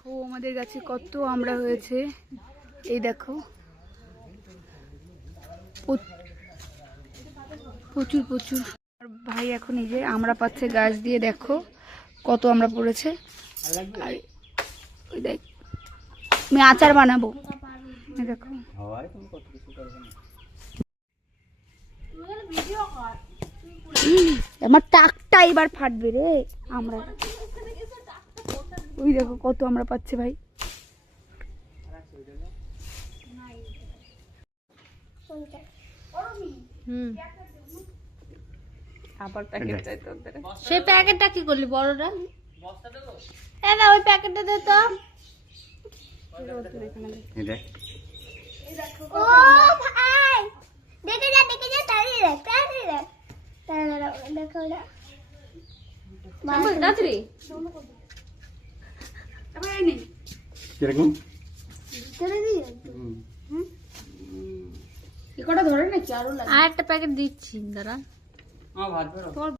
দেখো আমাদের গাছে কত আমড়া হয়েছে, এই দেখো প্রচুর প্রচুর। ভাই এখন এই যে আমড়া পাচ্ছে গাছ দিয়ে, দেখো কত আমড়া পড়েছে। আর ওই দেখ আমি আচার বানাবো, দেখো আমার টাকটা এবার ফাটবে রে আমরা। ওই দেখো কত আমরা পাচ্ছে ভাই। আবার প্যাকেট চাই তোদের। সেই প্যাকেটটা কি করলি বড়টা? এ না ওই প্যাকেটটা দে তো। ও ভাই দেখে যা তাড়ি রে দেখো না মামা রাত্রি আবার আই নেই কিরকম করে দিয়ে কি কটা ধরে নাকি আরো লাগে। আর একটা প্যাকেট দিচ্ছি দাঁড়া। ভাত